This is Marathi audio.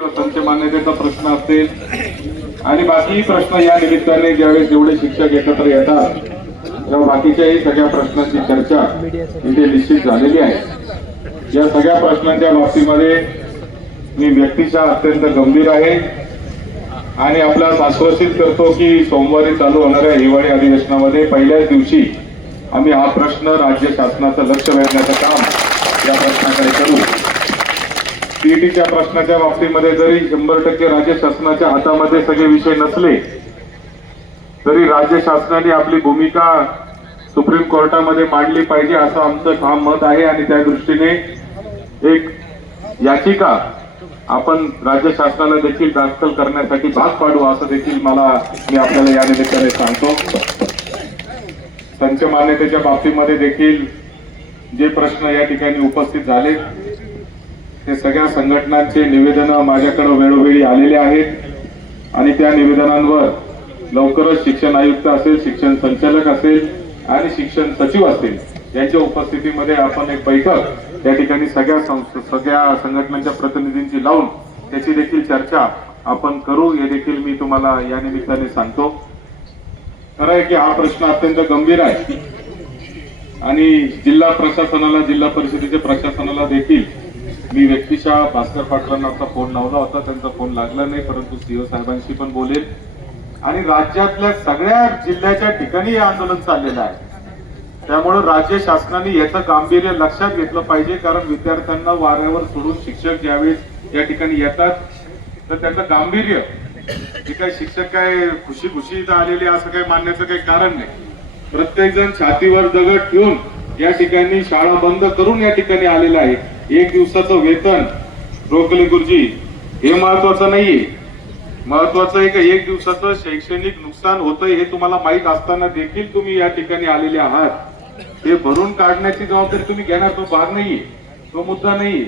संच मान्यतेचा प्रश्न असेल आणि बाकी प्रश्न या निमित्ताने ज्यावेळेस जेवढे शिक्षक एकत्र येतात तेव्हा बाकीच्याही सगळ्या प्रश्नांची चर्चा इथे निश्चित झालेली आहे. या सगळ्या प्रश्नांच्या बाबतीमध्ये मी व्यक्तिशः अत्यंत गंभीर आहे. आणि आपला आश्वासित करतो की सोमवारी चालू होणाऱ्या हिवाळी अधिवेशनामध्ये पहिल्याच दिवशी आम्ही हा प्रश्न राज्य शासनाचं लक्ष वेधण्याचं काम या प्रश्नाकडे करू सीईटीच्या प्रश्नाच्या बाबतीमध्ये जरी शंभर टक्के राज्य शासनाच्या हातामध्ये सगळे विषय नसले तरी राज्य शासनाने आपली भूमिका सुप्रीम कोर्टामध्ये मांडली पाहिजे असं आमचं ठाम मत आहे आणि त्या दृष्टीने एक याचिका आपण राज्य शासनाला देखील दाखल करण्यासाठी भाग पाडू असं देखील मला मी आपल्याला या निमित्ताने सांगतो. पंचमान्यतेच्या बाबतीमध्ये देखील जे प्रश्न या ठिकाणी उपस्थित झाले हे सगळ्या संघटनांचे निवेदन माझ्याकडे वेळोवेळी आलेले आहेत. आणि त्या निवेदनांवर लवकरच शिक्षण आयुक्त असेल शिक्षण संचालक असेल आणि शिक्षण सचिव असतील यांच्या उपस्थितीमध्ये आपण एक बैठक त्या ठिकाणी सगळ्या सगळ्या संघटनांच्या प्रतिनिधींची लावून त्याची देखील चर्चा आपण करू. हे देखील मी तुम्हाला या निमित्ताने सांगतो. खरं आहे की हा प्रश्न अत्यंत गंभीर आहे. आणि जिल्हा प्रशासनाला जिल्हा परिषदेच्या प्रशासनाला देखील मी व्यक्तिशः भास्कर पाटलांना आपला फोन लावला होता. त्यांचा फोन लागला नाही परंतु सीओ साहेबांशी पण बोलेल. आणि राज्यातल्या सगळ्या जिल्ह्याच्या ठिकाणी हे आंदोलन चाललेलं आहे. त्यामुळे राज्य शासनाने याचं गांभीर्य लक्षात घेतलं पाहिजे कारण विद्यार्थ्यांना वाऱ्यावर सोडून शिक्षक ज्यावेळेस या ठिकाणी येतात तर त्यांचं गांभीर्य. हे काय शिक्षक काय खुशी खुशी आलेले असं काही मानण्याचं काही कारण नाही. प्रत्येक जण छातीवर दगड ठेवून या ठिकाणी शाळा बंद करून या ठिकाणी आलेला आहे. एक दिवसाचं वेतन रोखले गुरुजी हे महत्वाचं नाहीये. महत्वाचं आहे का एक दिवसाचं शैक्षणिक नुकसान होतंय हे तुम्हाला माहीत असताना देखील तुम्ही या ठिकाणी आलेले आहात. हे भरून काढण्याची जबाबदारी तुम्ही घेणार तो भाग नाहीये. तो मुद्दा नाहीये.